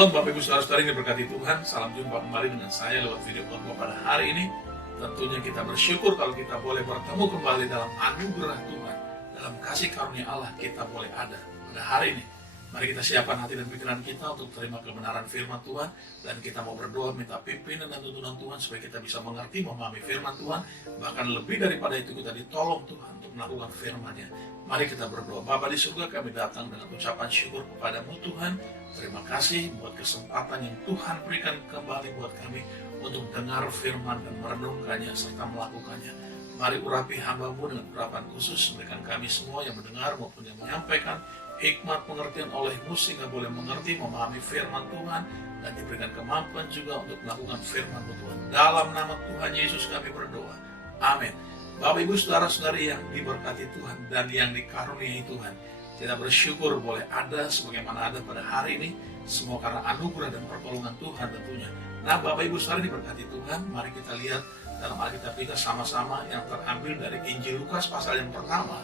Shalom Bapak Ibu Saudara-saudari yang diberkati Tuhan. Salam jumpa kembali dengan saya lewat video khotbah pada hari ini. Tentunya kita bersyukur kalau kita boleh bertemu kembali dalam anugerah Tuhan, dalam kasih karunia Allah kita boleh ada pada hari ini. Mari kita siapkan hati dan pikiran kita untuk terima kebenaran firman Tuhan, dan kita mau berdoa minta pimpinan dan tuntunan Tuhan supaya kita bisa mengerti, memahami firman Tuhan. Bahkan lebih daripada itu kita ditolong Tuhan untuk melakukan firman-Nya. Mari kita berdoa. Bapa di surga, kami datang dengan ucapan syukur kepadamu Tuhan. Terima kasih buat kesempatan yang Tuhan berikan kembali buat kami untuk dengar firman dan merenungkannya serta melakukannya. Mari urapi hamba-Mu dengan urapan khusus, berikan kami semua yang mendengar maupun yang menyampaikan hikmat pengertian oleh-Mu sehingga boleh mengerti, memahami firman Tuhan, dan diberikan kemampuan juga untuk melakukan firman-Mu Tuhan. Dalam nama Tuhan Yesus kami berdoa. Amin. Bapak Ibu Saudara-saudari yang diberkati Tuhan dan yang dikaruniai Tuhan, kita bersyukur boleh ada sebagaimana ada pada hari ini, semua karena anugerah dan pertolongan Tuhan tentunya. Nah Bapak Ibu Saudara diberkati Tuhan, mari kita lihat dalam Alkitab kita sama-sama yang terambil dari Injil Lukas pasal yang pertama,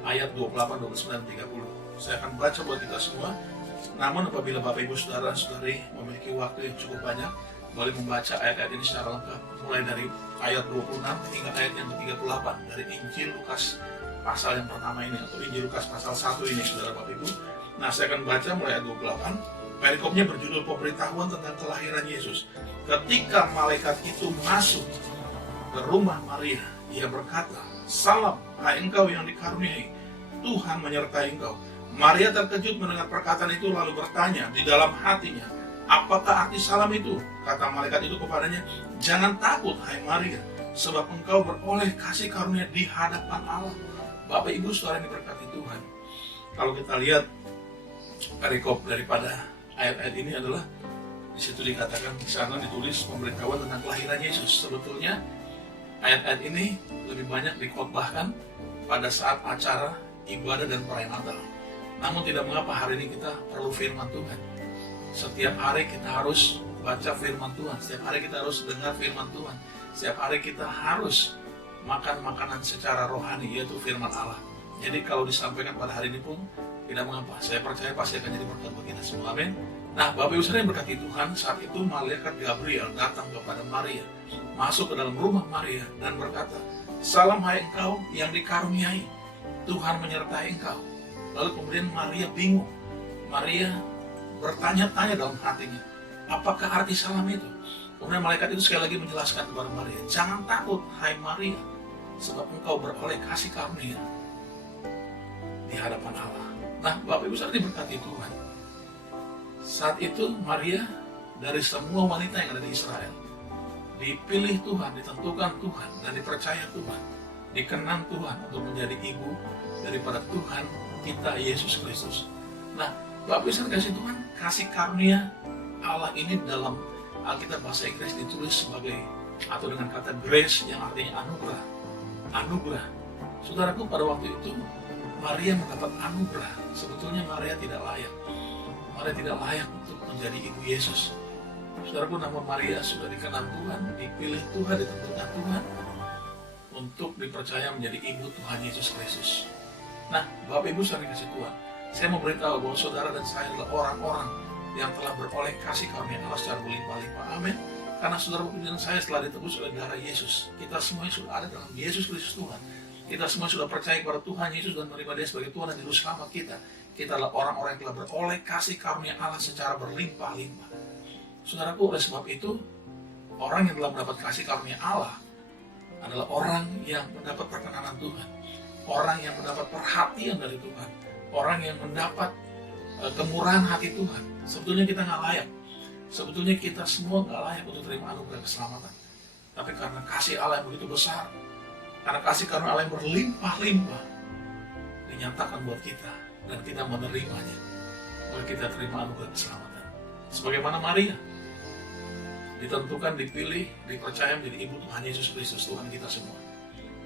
ayat 28, 29, 30. Saya akan baca buat kita semua. Namun apabila Bapak Ibu Saudara-saudari memiliki waktu yang cukup banyak, boleh membaca ayat-ayat ini secara lengkap, mulai dari ayat 26 hingga ayat yang ke-38 dari Injil Lukas pasal yang pertama ini, atau Injil Lukas pasal 1 ini, Saudara Bapak Ibu. Nah, saya akan baca mulai ayat 28. Perikopnya berjudul pemberitahuan tentang kelahiran Yesus. Ketika malaikat itu masuk ke rumah Maria, ia berkata, "Salam, hai engkau yang dikaruniai, Tuhan menyertai engkau." Maria terkejut mendengar perkataan itu lalu bertanya di dalam hatinya, "Apakah arti salam itu?" Kata malaikat itu kepadanya, "Jangan takut, hai Maria, sebab engkau beroleh kasih karunia di hadapan Allah." Bapak Ibu Saudara yang diberkati Tuhan, kalau kita lihat perikop daripada ayat-ayat ini adalah di situ dikatakan, di sana ditulis pemberitahuan tentang kelahiran Yesus. Sebetulnya ayat-ayat ini lebih banyak dikhotbahkan pada saat acara ibadah dan perayaan Natal. Namun tidak mengapa hari ini kita perlu firman Tuhan. Setiap hari kita harus baca firman Tuhan, setiap hari kita harus dengar firman Tuhan, setiap hari kita harus makan makanan secara rohani, yaitu firman Allah. Jadi kalau disampaikan pada hari ini pun tidak mengapa, saya percaya pasti akan jadi berkat bagi kita semua. Amin. Nah, Bapak Ibu Saudara yang berkati Tuhan, saat itu malaikat Gabriel datang kepada Maria, masuk ke dalam rumah Maria dan berkata, "Salam hai engkau yang dikaruniai, Tuhan menyertai engkau." Lalu kemudian Maria bingung. Maria bertanya-tanya dalam hatinya, apakah arti salam itu? Kemudian malaikat itu sekali lagi menjelaskan kepada Maria, "Jangan takut, hai Maria, sebab engkau beroleh kasih karunia di hadapan Allah." Nah, Bapak Ibu Saudara diberkati Tuhan. Saat itu Maria dari semua wanita yang ada di Israel dipilih Tuhan, ditentukan Tuhan, dan dipercaya Tuhan, dikenang Tuhan untuk menjadi ibu daripada Tuhan kita Yesus Kristus. Nah, Bapak Ibu Saudara kasih Tuhan, kasih karunia Allah ini dalam Alkitab bahasa Inggris ditulis sebagai, atau dengan kata grace yang artinya anugerah. Anugerah. Saudaraku, pada waktu itu Maria mendapat anugerah. Sebetulnya Maria tidak layak. Maria tidak layak untuk menjadi ibu Yesus. Saudaraku, namun Maria sudah dikenal Tuhan, dipilih Tuhan, ditentukan Tuhan untuk dipercaya menjadi ibu Tuhan Yesus Kristus. Nah, Bapak Ibu Saudara kasih Tuhan, saya mau beritahu bahwa saudara dan saya adalah orang-orang yang telah beroleh kasih karunia Allah secara berlimpah-limpah. Amin. Karena saudara dan saya telah ditebus oleh darah Yesus. Kita semuanya sudah ada dalam Yesus Kristus Tuhan. Kita semua sudah percaya kepada Tuhan Yesus dan menerima Dia sebagai Tuhan dan Juru Selamat kita. Kita adalah orang-orang yang telah beroleh kasih karunia Allah secara berlimpah-limpah. Saudaraku, oleh sebab itu, orang yang telah mendapat kasih karunia Allah adalah orang yang mendapat perkenanan Tuhan, orang yang mendapat perhatian dari Tuhan, orang yang mendapat kemurahan hati Tuhan. Sebetulnya kita nggak layak. Sebetulnya kita semua nggak layak untuk terima anugerah keselamatan. Tapi karena kasih Allah yang begitu besar, karena kasih karunia Allah yang berlimpah-limpah, dinyatakan buat kita dan kita menerimanya, maka kita terima anugerah keselamatan. Sebagaimana Maria ditentukan, dipilih, dipercaya menjadi ibu Tuhan Yesus Kristus, Tuhan kita semua.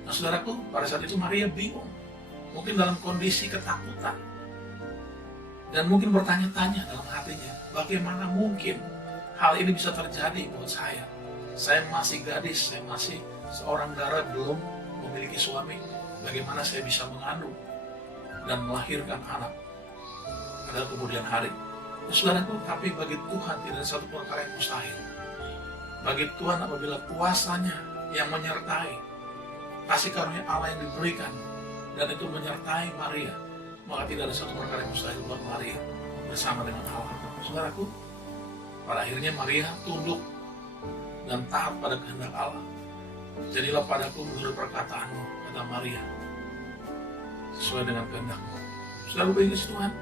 Nah, saudaraku, pada saat itu Maria bingung, mungkin dalam kondisi ketakutan, dan mungkin bertanya-tanya dalam hatinya, bagaimana mungkin hal ini bisa terjadi buat saya? Saya masih gadis, saya masih seorang dara, belum memiliki suami. Bagaimana saya bisa mengandung dan melahirkan anak pada kemudian hari? Saudaraku, tapi bagi Tuhan tidak ada satu perkara yang mustahil. Bagi Tuhan apabila kuasanya yang menyertai, kasih karunia Allah yang diberikan, dan itu menyertai Maria, maka tidak ada satu perkara yang mustahil buat Maria bersama dengan Allah. Saudaraku, pada akhirnya Maria tunduk dan taat pada kehendak Allah. Jadilah padaku menurut perkataanmu, kata Maria, sesuai dengan kehendak-Mu. Saudara bagi Tuhan,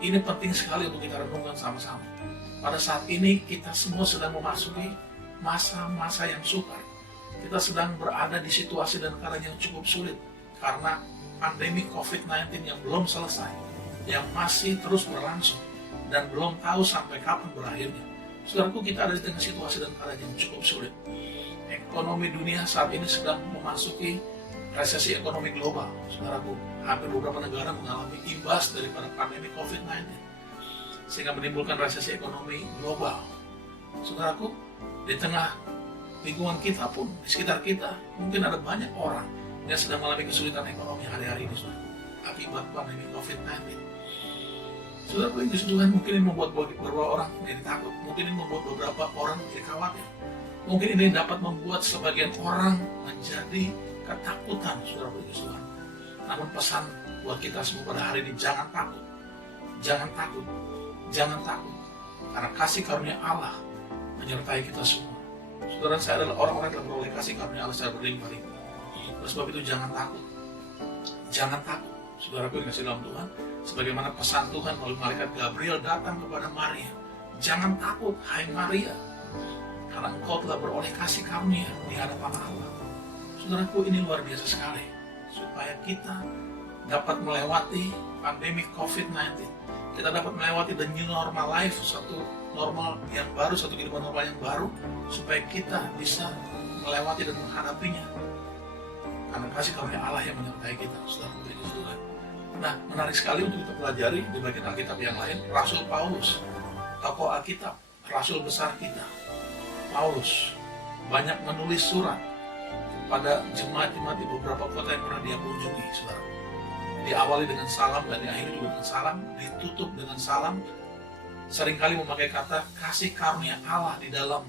ini penting sekali untuk kita renungkan sama-sama. Pada saat ini kita semua sedang memasuki masa-masa yang sukar. Kita sedang berada di situasi dan keadaan yang cukup sulit karena pandemi COVID-19 yang belum selesai, yang masih terus berlangsung dan belum tahu sampai kapan berakhirnya. Saudaraku, kita ada di tengah situasi dan keadaan yang cukup sulit. Ekonomi dunia saat ini sedang memasuki resesi ekonomi global. Saudaraku, hampir beberapa negara mengalami imbas daripada pandemi COVID-19 sehingga menimbulkan resesi ekonomi global. Saudaraku, di tengah lingkungan kita pun, di sekitar kita, mungkin ada banyak orang yang sedang mengalami kesulitan ekonomi hari-hari ini, saudara, akibat pandemi COVID-19. Saudara, Tuhan mungkin ini membuat beberapa orang menjadi takut, mungkin ini membuat beberapa orang menjadi khawatir, mungkin ini dapat membuat sebagian orang menjadi ketakutan, saudara Tuhan. Namun pesan buat kita semua pada hari ini, jangan takut, jangan takut, jangan takut, karena kasih karunia Allah menyertai kita semua. Saudara, saya adalah orang-orang yang beroleh kasih karunia Allah secara berlimpah-limpah. Oleh sebab itu jangan takut, jangan takut. Saudaraku yang kasih dalam Tuhan, sebagaimana pesan Tuhan melalui malaikat Gabriel datang kepada Maria, jangan takut, hai Maria, karena engkau telah beroleh kasih karunia di hadapan Allah. Saudaraku, ini luar biasa sekali, supaya kita dapat melewati pandemi COVID-19, kita dapat melewati the new normal life, satu normal yang baru, satu kehidupan normal yang baru, supaya kita bisa melewati dan menghadapinya karena kasih karunia Allah yang menyertai kita, saudara Tuhan. Nah, menarik sekali untuk kita pelajari di bagian Alkitab yang lain. Rasul Paulus, tokoh Alkitab, rasul besar kita, Paulus banyak menulis surat pada jemaat-jemaat di beberapa kota yang pernah dia kunjungi, saudara. Diawali dengan salam dan diakhiri juga dengan salam, ditutup dengan salam. Seringkali memakai kata kasih karunia Allah di dalam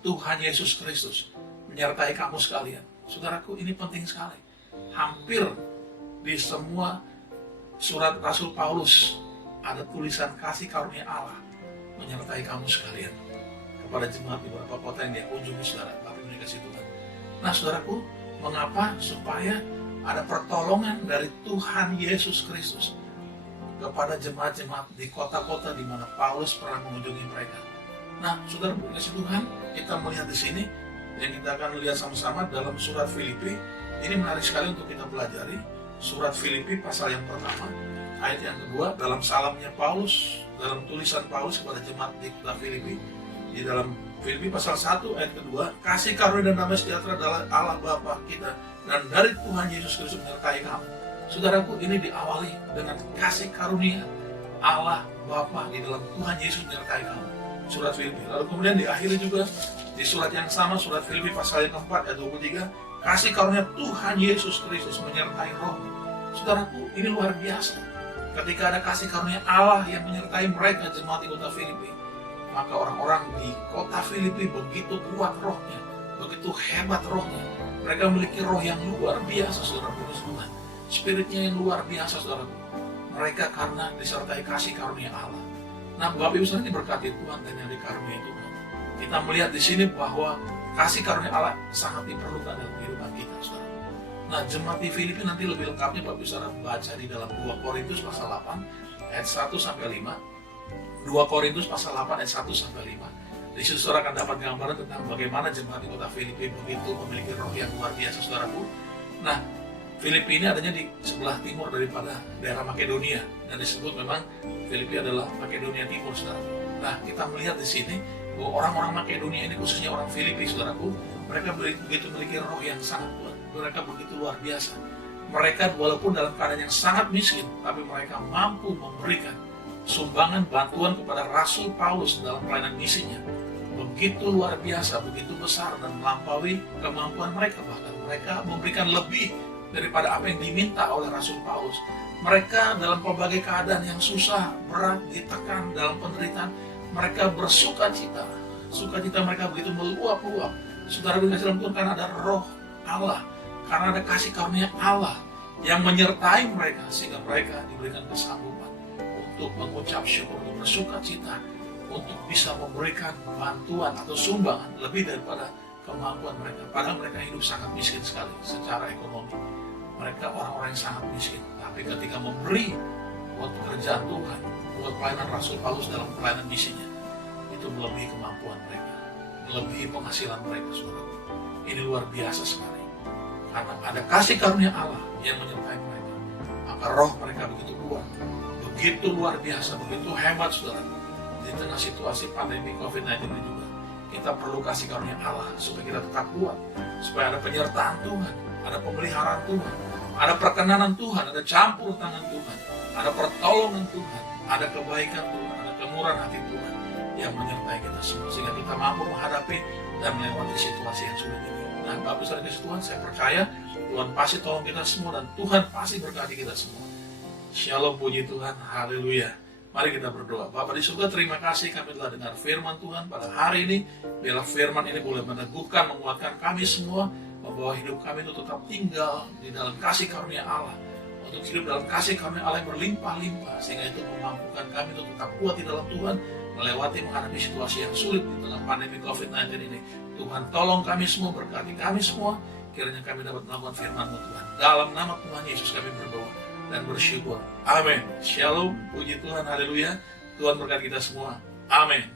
Tuhan Yesus Kristus menyertai kamu sekalian. Saudaraku, ini penting sekali. Hampir di semua surat Rasul Paulus ada tulisan kasih karunia Allah menyertai kamu sekalian kepada jemaat di beberapa kota yang dia kunjungi, saudara. Bapak Ibu dikasih Tuhan. Nah, saudaraku, mengapa? Supaya ada pertolongan dari Tuhan Yesus Kristus kepada jemaat-jemaat di kota-kota di mana Paulus pernah mengunjungi mereka. Nah, saudara dikasih Tuhan, kita melihat di sini yang kita akan lihat sama-sama dalam surat Filipi. Ini menarik sekali untuk kita pelajari. Surat Filipi pasal yang pertama, ayat yang kedua, dalam salamnya Paulus, dalam tulisan Paulus kepada jemaat di kota Filipi. Di dalam Filipi pasal 1 ayat kedua, kasih karunia dan damai sejahtera adalah Allah Bapa kita dan dari Tuhan Yesus Kristus menyertai kamu. Saudaraku, ini diawali dengan kasih karunia Allah Bapa di dalam Tuhan Yesus menyertai kamu. Surat Filipi. Lalu kemudian diakhiri juga di surat yang sama, surat Filipi pasal yang keempat ayat 23, kasih karunia Tuhan Yesus Kristus menyertai roh. Saudaraku, ini luar biasa. Ketika ada kasih karunia Allah yang menyertai mereka jemaat di kota Filipi, maka orang-orang di kota Filipi begitu kuat rohnya, begitu hebat rohnya. Mereka memiliki roh yang luar biasa, saudara Tuhan. Spiritnya yang luar biasa, saudara. Mereka karena disertai kasih karunia Allah. Nah, Bapak Ibu saudara diberkati Tuhan dan yang dikaruniai Tuhan. Kita melihat di sini bahwa kasih karunia Allah sangat diperlukan dalam kehidupan kita, saudara. Nah, jemaat di Filipi nanti lebih lengkapnya Bapak Ibu saudara baca di dalam 2 Korintus pasal 8 ayat 1 sampai 5. 2 Korintus pasal 8 ayat 1 sampai 5. Di situ saudara akan dapat gambaran tentang bagaimana jemaat di kota Filipi begitu memiliki roh yang luar biasa, saudaraku. Nah, Filipi ini adanya di sebelah timur daripada daerah Makedonia, dan disebut memang Filipi adalah Makedonia Timur, saudara. Nah, kita melihat di sini bahwa orang-orang Makedonia ini, khususnya orang Filipi, saudaraku, mereka begitu memiliki roh yang sangat kuat. Mereka begitu luar biasa. Mereka walaupun dalam keadaan yang sangat miskin, tapi mereka mampu memberikan sumbangan bantuan kepada Rasul Paulus dalam pelayanan misinya. Begitu luar biasa, begitu besar dan melampaui kemampuan mereka. Bahkan mereka memberikan lebih daripada apa yang diminta oleh Rasul Paulus. Mereka dalam berbagai keadaan yang susah, berat, ditekan, dalam penderitaan, mereka bersuka cita. Sukacita mereka begitu meluap-luap. Saudara dikasih dalam Tuhan, karena ada roh Allah, karena ada kasih karunia Allah yang menyertai mereka, sehingga mereka diberikan kesanggupan untuk mengucap syukur, untuk bersuka cita, untuk bisa memberikan bantuan atau sumbangan lebih daripada kemampuan mereka. Padahal mereka hidup sangat miskin sekali secara ekonomi. Mereka orang-orang yang sangat miskin. Tapi ketika memberi buat pekerjaan Tuhan, buat pelayanan Rasul Paulus dalam pelayanan misinya, itu melebihi kemampuan mereka, melebihi penghasilan mereka, saudara. Ini luar biasa sekali. Karena ada kasih karunia Allah yang menyertai mereka. Maka roh mereka begitu kuat, begitu luar biasa, begitu hebat, saudara. Di tengah situasi pandemi COVID-19 ini juga, kita perlu kasih karunia Allah supaya kita tetap kuat, supaya ada penyertaan Tuhan, ada pemeliharaan Tuhan, ada perkenanan Tuhan, ada campur tangan Tuhan, ada pertolongan Tuhan, ada kebaikan Tuhan, ada kemurahan hati Tuhan yang menyertai kita semua, sehingga kita mampu menghadapi dan melewati situasi yang sulit ini. Nah, Bapak Saudara kasih Tuhan, saya percaya Tuhan pasti tolong kita semua dan Tuhan pasti berkati kita semua. Shalom, puji Tuhan, haleluya. Mari kita berdoa. Bapa di surga, terima kasih kami telah dengar firman Tuhan pada hari ini. Biarlah firman ini boleh meneguhkan, menguatkan kami semua, membawa hidup kami itu tetap tinggal di dalam kasih karunia Allah, untuk hidup dalam kasih karunia Allah yang berlimpah-limpah, sehingga itu memampukan kami untuk tetap kuat di dalam Tuhan, melewati menghadapi situasi yang sulit di tengah pandemi COVID-19 ini. Tuhan tolong kami semua, berkati kami semua, kiranya kami dapat melakukan firman-Mu Tuhan. Dalam nama Tuhan Yesus kami berdoa dan bersyukur. Amin. Shalom, puji Tuhan, haleluya. Tuhan berkati kita semua. Amin.